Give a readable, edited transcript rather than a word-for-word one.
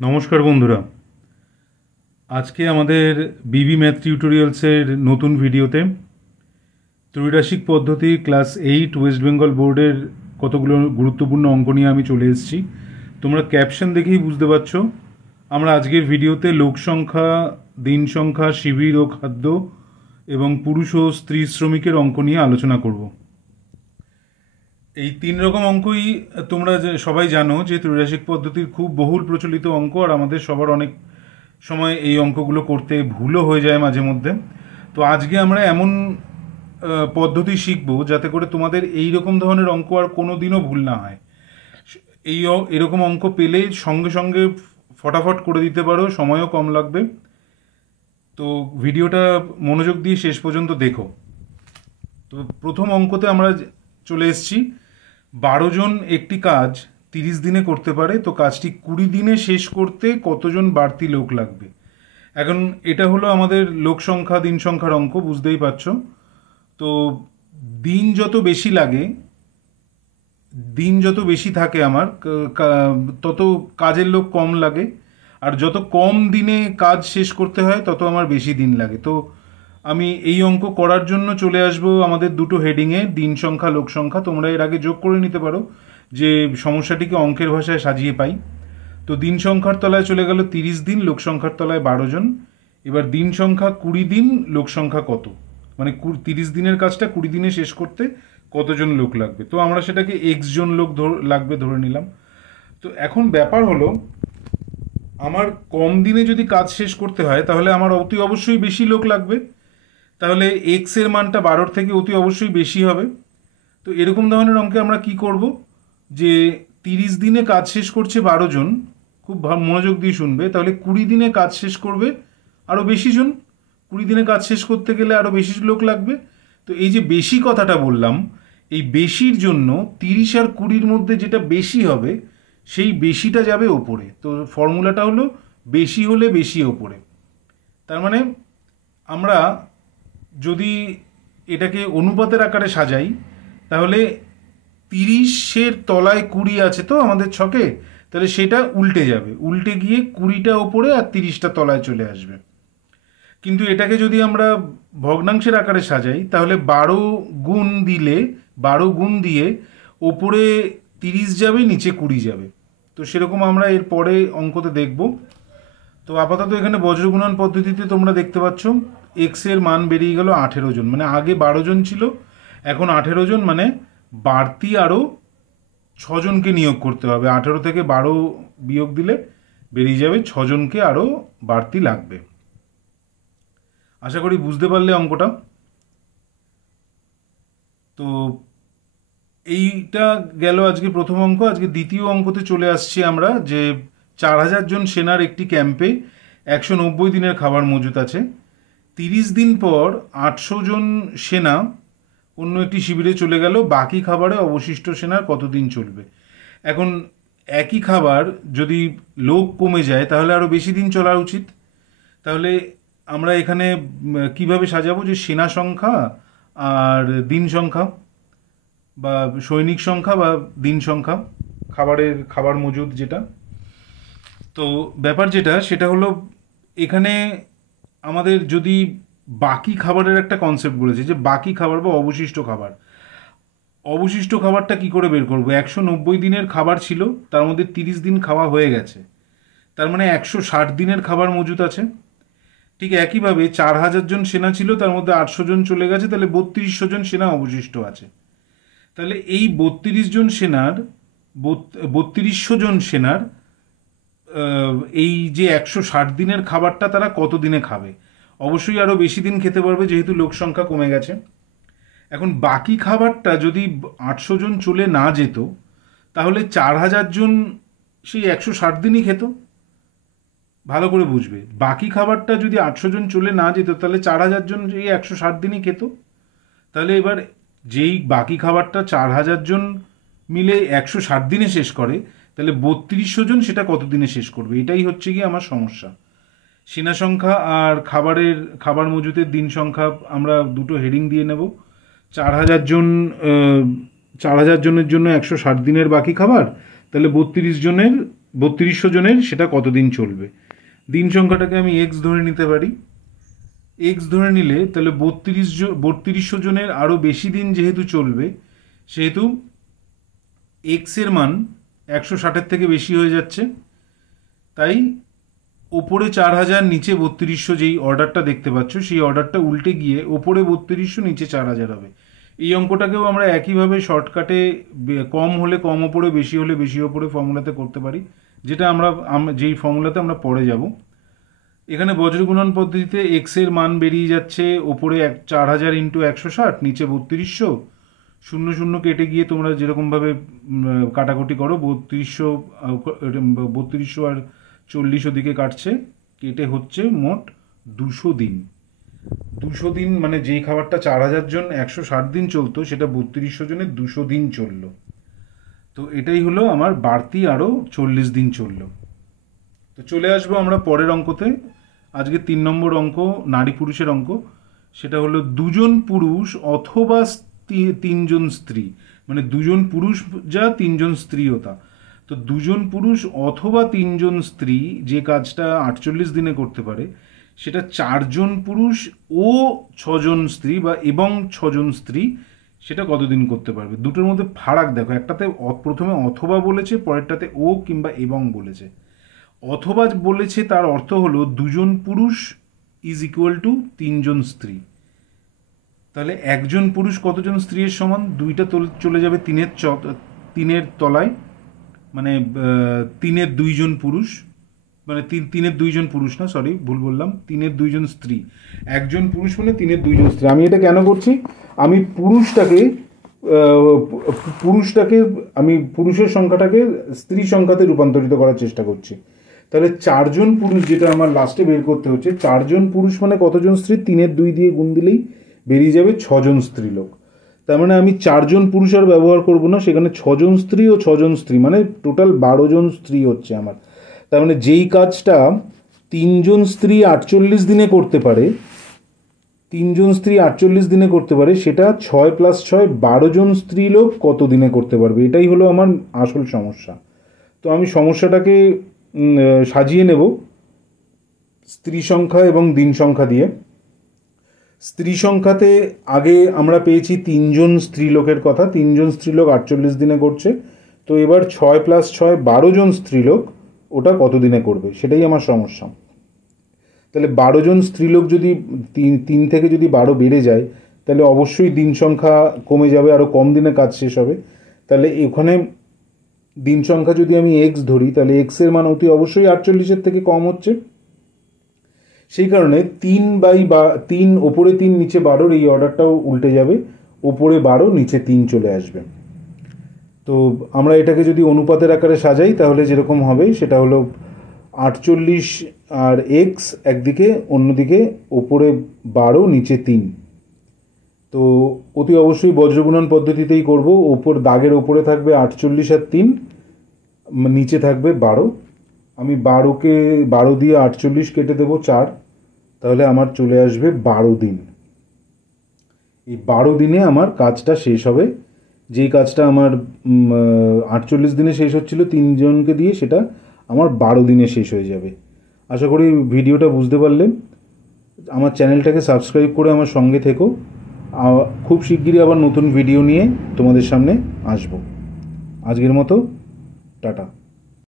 নমস্কার বন্ধুরা, আজকে আমাদের বিবি ম্যাথ টিউটোরিয়ালসের নতুন ভিডিওতে ত্রৈরাশিক পদ্ধতি ক্লাস 8 ওয়েস্ট বেঙ্গল বোর্ডের কতগুলো গুরুত্বপূর্ণ অঙ্ক নিয়ে আমি চলে এসেছি। তোমরা ক্যাপশন দেখেই বুঝতে পারছো আমরা আজকের ভিডিওতে লোক সংখ্যা, দিন সংখ্যা, শিবির ও খাদ্য এবং পুরুষ ও স্ত্রী শ্রমিকের অঙ্ক নিয়ে আলোচনা করব। এই তিন রকম অঙ্কই তোমরা সবাই জানো যে ত্রৈরাশিক পদ্ধতির খুব বহুল প্রচলিত অঙ্ক, আর আমাদের সবার অনেক সময় এই অঙ্কগুলো করতে ভুলও হয়ে যায় মাঝে মধ্যে। তো আজকে আমরা এমন পদ্ধতি শিখবো যাতে করে তোমাদের এই রকম ধরনের অঙ্ক আর কোনো দিনও ভুল না হয়। এরকম অঙ্ক পেলে সঙ্গে সঙ্গে ফটাফট করে দিতে পারো, সময়ও কম লাগবে। তো ভিডিওটা মনোযোগ দিয়ে শেষ পর্যন্ত দেখো। তো প্রথম অঙ্কতে আমরা চলে এসেছি, 12 জন একটি কাজ 30 দিনে করতে পারে, তো কাজটি 20 দিনে শেষ করতে কতজন বাড়তি লোক লাগবে। এখন এটা হলো আমাদের লোক সংখ্যা দিন সংখ্যার অঙ্ক, বুঝতেই পারছো। তো দিন যত বেশি লাগে, দিন যত বেশি থাকে আমার তত কাজের লোক কম লাগে, আর যত কম দিনে কাজ শেষ করতে হয় তত আমার বেশি দিন লাগে। তো আমি এই অঙ্ক করার জন্য চলে আসব আমাদের দুটো হেডিংয়ে, দিন সংখ্যা লোক সংখ্যা। তোমরা এর আগে যোগ করে নিতে পারো যে সমস্যাটিকে অঙ্কের ভাষায় সাজিয়ে পাই। তো দিন সংখ্যার তলায় চলে গেল 30 দিন, লোক সংখ্যার তলায় 12 জন। এবার দিন সংখ্যা 20 দিন, লোক সংখ্যা কত, মানে 30 দিনের কাজটা 20 দিনে শেষ করতে কতজন লোক লাগবে। তো আমরা সেটাকে x জন লোক লাগবে ধরে নিলাম। তো এখন ব্যাপার হলো, আমার কম দিনে যদি কাজ শেষ করতে হয় তাহলে আমার অতি অবশ্যই বেশি লোক লাগবে, তাহলে এক্স এর মানটা 12 থেকে অতি অবশ্যই বেশি হবে। তো এরকম ধরনের অঙ্কে আমরা কি করব, যে 30 দিনে কাজ শেষ করছে 12 জন, খুব মনোযোগ দিয়ে শুনবে, তাহলে 20 দিনে কাজ শেষ করবে আরও বেশি জন। 20 দিনে কাজ শেষ করতে গেলে আরও বেশি লোক লাগবে। তো এই যে বেশি কথাটা বললাম, এই বেশির জন্য 30 আর 20-র মধ্যে যেটা বেশি হবে সেই বেশিটা যাবে ওপরে। তো ফর্মুলাটা হলো বেশি হলে বেশি ওপরে। তার মানে আমরা যদি এটাকে অনুপাতের আকারে সাজাই, তাহলে 30-এর তলায় 20 আছে তো আমাদের ছকে, তাহলে সেটা উল্টে যাবে, উল্টে গিয়ে 20টা ওপরে আর 30টা তলায় চলে আসবে। কিন্তু এটাকে যদি আমরা ভগ্নাংশের আকারে সাজাই, তাহলে 12 গুণ দিয়ে ওপরে 30 যাবে, নিচে 20 যাবে। তো সেরকম আমরা এর পরে অঙ্কতে দেখব। তো আপাতত এখানে বজ্রগুণন পদ্ধতিতে তোমরা দেখতে পাচ্ছ এক্স এর মান বেরিয়ে গেল 18 জন, মানে আগে 12 জন ছিল, এখন 18 জন, মানে বাড়তি আরও 6 জনকে নিয়োগ করতে হবে। 18 থেকে 12 বিয়োগ দিলে বেরিয়ে যাবে 6 জনকে আরও বাড়তি লাগবে। আশা করি বুঝতে পারলে অঙ্কটা। তো এইটা গেল আজকে প্রথম অঙ্ক। আজকে দ্বিতীয় অঙ্কতে চলে আসছি আমরা, যে 4000 জন সেনার একটি ক্যাম্পে 190 দিনের খাবার মজুত আছে। 30 দিন পর 800 জন সেনা অন্য একটি শিবিরে চলে গেল, বাকি খাবারে অবশিষ্ট সেনার কতদিন চলবে। এখন একই খাবার যদি লোক কমে যায় তাহলে আরও বেশি দিন চলা উচিত। তাহলে আমরা এখানে কিভাবে সাজাবো, যে সেনা সংখ্যা আর দিন সংখ্যা, বা সৈনিক সংখ্যা বা দিন সংখ্যা, খাবার মজুদ যেটা। তো ব্যাপার যেটা সেটা হলো, এখানে আমাদের যদি বাকি খাবারের একটা কনসেপ্ট বলেছে, যে বাকি খাবার বা অবশিষ্ট খাবার, অবশিষ্ট খাবারটা কি করে বের করবো। 190 দিনের খাবার ছিল, তার মধ্যে 30 দিন খাওয়া হয়ে গেছে, তার মানে 160 দিনের খাবার মজুদ আছে। ঠিক একইভাবে 4000 জন সেনা ছিল, তার মধ্যে 800 জন চলে গেছে, তাহলে 3200 জন সেনা অবশিষ্ট আছে। তাহলে এই 3200 জন সেনার এই যে 160 দিনের খাবারটা তারা কত দিনে খাবে। অবশ্যই আরও বেশি দিন খেতে পারবে, যেহেতু লোক সংখ্যা কমে গেছে। এখন বাকি খাবারটা যদি 800 জন চলে না যেত, তাহলে 4000 জন সেই 160 দিনই খেত। ভালো করে বুঝবে, বাকি খাবারটা যদি 800 জন চলে না যেত, তাহলে 4000 জন এই 160 দিনই খেত। তাহলে এবার যেই বাকি খাবারটা 4000 জন মিলে 160 দিনে শেষ করে, তাহলে 3200 জন সেটা কত দিনে শেষ করবে। এটাই হচ্ছে কি আমার সমস্যা। সেনা সংখ্যা আর খাবার মজুতের দিন সংখ্যা আমরা দুটো হেডিং দিয়ে নেব। 4000 জন, 4000 জনের জন্য 160 দিনের বাকি খাবার, তাহলে 32 জনের 3200 জনের সেটা কতদিন চলবে। দিন সংখ্যাটাকে আমি এক্স ধরে নিতে পারি। এক্স ধরে নিলে তাহলে 3200 জনের আরও বেশি দিন যেহেতু চলবে, সেহেতু এক্সের মান 160-এর থেকে বেশি হয়ে যাচ্ছে। তাই ওপরে 4000 নিচে 3200 যেই অর্ডারটা দেখতে পাচ্ছ, সেই অর্ডারটা উল্টে গিয়ে ওপরে 3200 নিচে 4000 হবে। এই অঙ্কটাকেও আমরা একইভাবে শর্টকাটে কম হলে কম ওপরে, বেশি হলে বেশি ওপরে ফর্মুলাতে করতে পারি, যেটা আমরা যেই ফর্মুলাতে আমরা পরে যাব। এখানে বজ্রগুণন পদ্ধতিতে এক্সের মান বেরিয়ে যাচ্ছে ওপরে 4000 ইন্টু 160, নিচে 3200। 00 কেটে গিয়ে তোমরা যেরকমভাবে কাটাকুটি করো, 3200 আর 40 ওদিকে কাটছে, কেটে হচ্ছে মোট 200 দিন। 200 দিন মানে যেই খাবারটা 4000 জন 160 দিন চলতো, সেটা 3200 জনের 200 দিন চললো। তো এটাই হলো আমার বাড়তি আরও 40 দিন চললো। তো চলে আসবো আমরা পরের অঙ্কতে। আজকে 3 নম্বর অঙ্ক, নারী পুরুষের অঙ্ক। সেটা হলো 2জন পুরুষ অথবা 3জন স্ত্রী, মানে 2জন পুরুষ যা 3জন স্ত্রীও তা। তো 2জন পুরুষ অথবা 3জন স্ত্রী যে কাজটা 48 দিনে করতে পারে, সেটা 4জন পুরুষ ও 6জন স্ত্রী বা এবং 6জন স্ত্রী সেটা কতদিন করতে পারবে। দুটোর মধ্যে ফারাক দেখো, একটাতে প্রথমে অথবা বলেছে, পরেরটাতে ও কিংবা এবং বলেছে। অথবা বলেছে তার অর্থ হলো 2জন পুরুষ ইজ ইকুয়াল টু 3জন স্ত্রী। তাহলে একজন পুরুষ কতজন স্ত্রীর সমান? 2টা চলে যাবে 3-এর তলায়, মানে 3-এর 2জন পুরুষ, মানে 3-এর 2জন পুরুষ না, সরি ভুল বললাম, 3-এর 2জন স্ত্রী। একজন পুরুষ মানে 3-এর 2জন স্ত্রী। আমি এটা কেন করছি? আমি পুরুষের সংখ্যাটাকে স্ত্রী সংখ্যাতে রূপান্তরিত করার চেষ্টা করছি। তাহলে 4জন পুরুষ, যেটা আমার লাস্টে বের করতে হচ্ছে, 4জন পুরুষ মানে কতজন স্ত্রী? 3-এর 2 দিয়ে গুণ দিলেই বেরিয়ে যাবে 6জন স্ত্রী লোক। তার মানে আমি 4জন পুরুষ আর ব্যবহার করব না, সেখানে 6জন স্ত্রী ও 6জন স্ত্রী, মানে টোটাল 12জন স্ত্রী হচ্ছে আমার। তার মানে যেই কাজটা 3জন স্ত্রী 48 দিনে করতে পারে, 3জন স্ত্রী 48 দিনে করতে পারে, সেটা 6 + 6 12জন স্ত্রী লোক কত দিনে করতে পারবে। এটাই হলো আমার আসল সমস্যা। তো আমি সমস্যাটাকে সাজিয়ে নেব স্ত্রী সংখ্যা এবং দিন সংখ্যা দিয়ে। স্ত্রী সংখ্যাতে আগে আমরা পেয়েছি 3জন স্ত্রীলোকের কথা, 3জন স্ত্রীলোক 48 দিনে করছে। তো এবার 6 + 6 12জন স্ত্রীলোক, ওটা কত দিনে করবে, সেটাই আমার সমস্যা। তাহলে 12জন স্ত্রীলোক যদি 3 থেকে যদি 12 বেড়ে যায়, তাহলে অবশ্যই দিন সংখ্যা কমে যাবে, আরও কম দিনে কাজ শেষ হবে। তাহলে এখানে দিন সংখ্যা যদি আমি এক্স ধরি, তাহলে এক্সের মান অতি অবশ্যই 48-এর থেকে কম হচ্ছে। সেই কারণে 3/3, ওপরে 3 নিচে 12, এই অর্ডারটাও উল্টে যাবে, ওপরে 12 নিচে 3 চলে আসবে। তো আমরা এটাকে যদি অনুপাতের আকারে সাজাই, তাহলে যেরকম হবে সেটা হলো 48 আর এক্স একদিকে, অন্যদিকে ওপরে 12 নিচে 3। তো অতি অবশ্যই বজ্রগুণন পদ্ধতিতেই করব। ওপর দাগের ওপরে থাকবে 48 আর 3, নিচে থাকবে 12। আমি 12 দিয়ে 48 কেটে দেবো 4, তাহলে আমার চলে আসবে 12 দিন। এই 12 দিনে আমার কাজটা শেষ হবে। যেই কাজটা আমার 48 দিনে শেষ হচ্ছিল 3জনকে দিয়ে, সেটা আমার 12 দিনে শেষ হয়ে যাবে। আশা করি ভিডিওটা বুঝতে পারলে। আমার চ্যানেলটাকে সাবস্ক্রাইব করে আমার সঙ্গে থেকো। খুব শিগগিরই আবার নতুন ভিডিও নিয়ে তোমাদের সামনে আসবো। আজকের মতো টাটা।